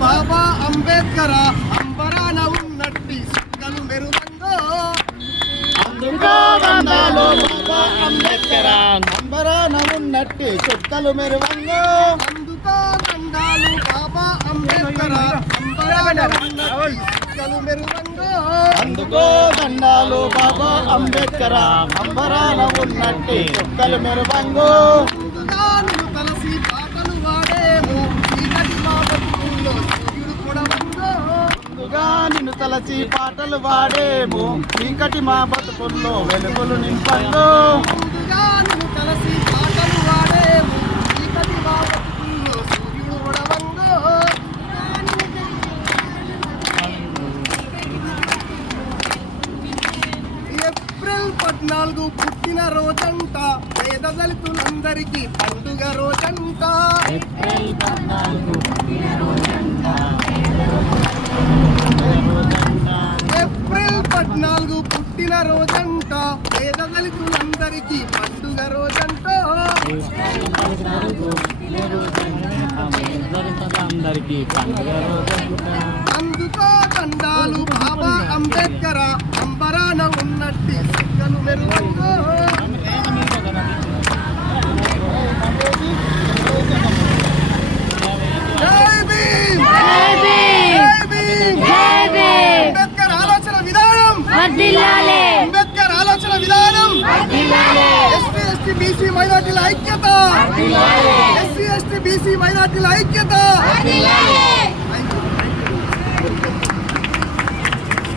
బాబా అంబేద్కర్ అంబరాన ఉన్నట్టి సుక్కలు మెరువంగో అందుకో దండాలు బాబా అంబేద్కర్ అంబరాన ఉన్నట్టి సుక్కలు మెరువంగో అందుకో దండాలు బాబా అంబేద్కర్ అంబరాన ఉన్నట్టి సుక్కలు మెరువంగో అందుకో దండాలు బాబా అంబేద్కర్ అంబరాన ఉన్నట్టి సుక్కలు మెరువంగో తలసి పాటలు వాడేము నిన్ను తలచి పాటలు వాడేము చీకటి మా బతుకుల్లో వెలుగులు నింపండు నిన్ను తలచి పాటలు వాడేము చీకటి మా బతుకుల్లో సూర్యుడు ఉడవండు ఏప్రిల్ 14 పుట్టిన రోజంట పేద దళితులందరికీ పండుగ రోజంట ఏప్రిల్ 14 పుట్టిన రోజంట ఏప్రిల్ 14 పుట్టిన రోజంట పేద దళితులందరికీ పండుగ రోజంట అందుకో దండాలు బాబా అంబేద్కర్ అంబరాన ఉన్నట్టి సిక్కలు మెరువంగో అంబేద్కర్ ఆలోచన విధానం ఎస్సీ ఎస్టీ బీసీ మైనార్టీల ఐక్యత